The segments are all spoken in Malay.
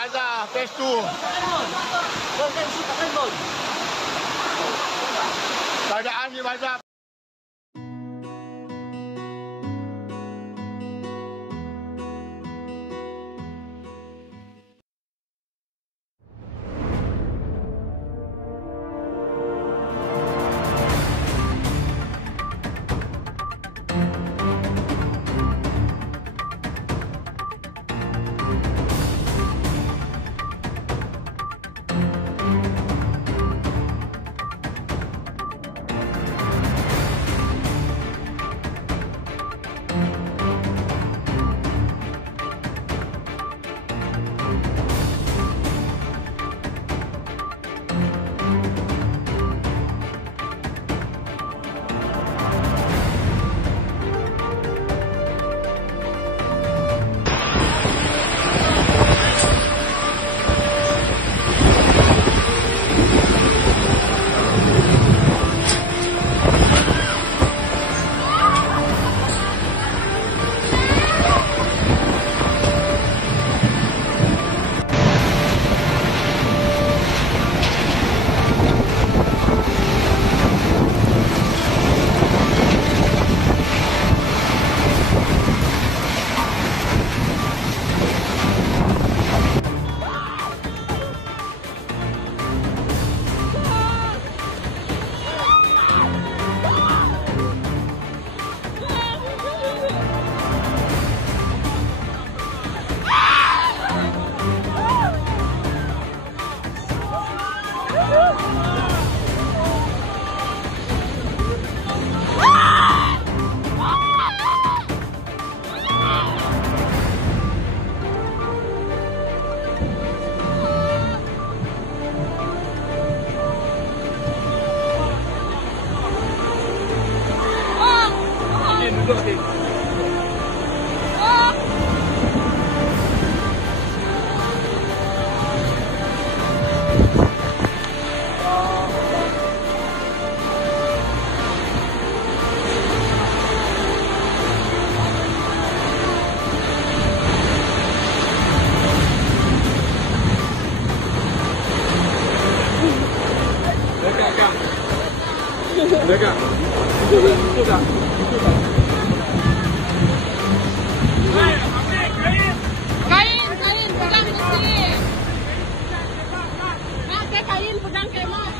bazar phase 2. Keadaan di bazar. Jaga. Itu dah. Kain, pegang di sini. Pakai kain, pegang kemah.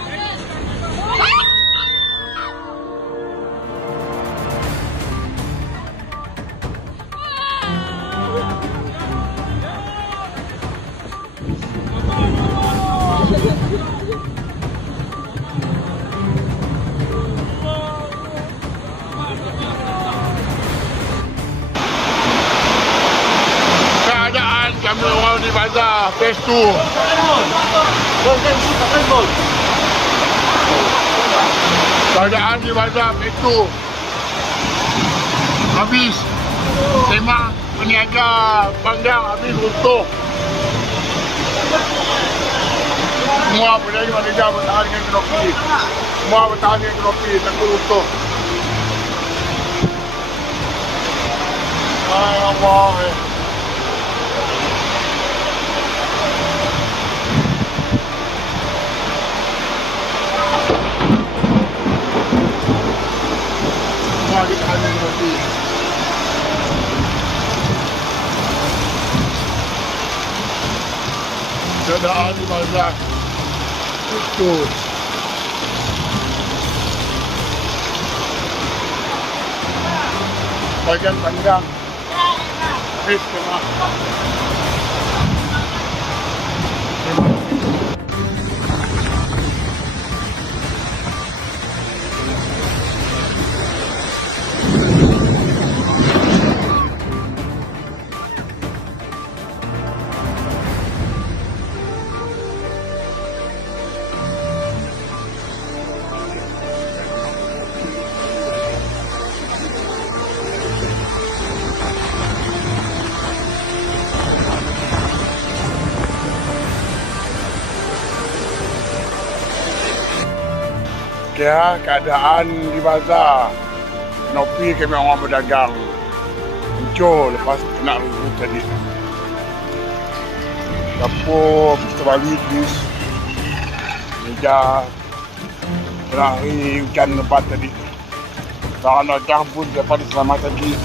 Kami orang di bazar phase 2. Keadaan di bazar phase 2. Habis tema peniaga panggang habis runtuh. Semua peniaga manager bertahan dengan kenopi. Semua bertahan dengan kenopi, takut runtuh. Allah. Kita hanya berhenti. Keadaan di bazar itu bagian panggang habis kemah. Ya, keadaan di bazar Nopi kami orang berdagang hancur lepas kena ribut tadi. dapur, kita balik bis. Meja. Hari hujan lebat tadi. Tak nak campur daripada selamat tadi.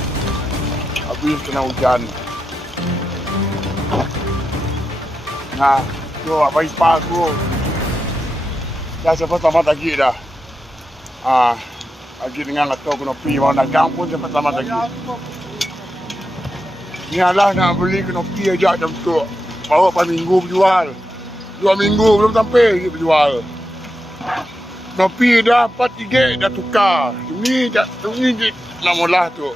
Habis kena hujan. Nah, tu apa ipar aku. Dah sampai selamat lagi dah. Lagi dengan atau kena pergi mau dagang pun sampai selamat lagi. Ni lah nak beli kena pergi ajak macam tu. Bawa pada minggu berjual. 2 minggu belum sampai dia berjual. Nopi dah 4 ringgit dah tukar. Ini nak mula tu.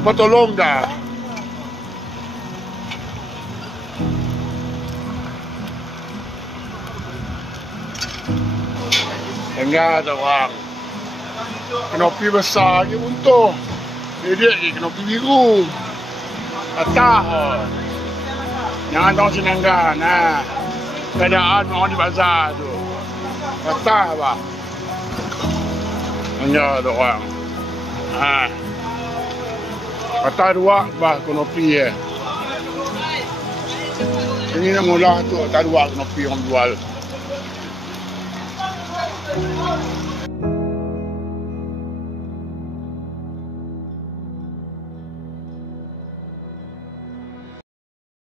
Apa tolong dah. Enggak ada orang. Kenopi besar je untung. Dia kenopi biru. Atah. Jangan tahu senangkan. Keadaan orang di bazar tu. Atah bah. Enggak ada orang. Atah 2 bah kenopi ya. Ini nak mula tu atah 2 kenopi orang jual.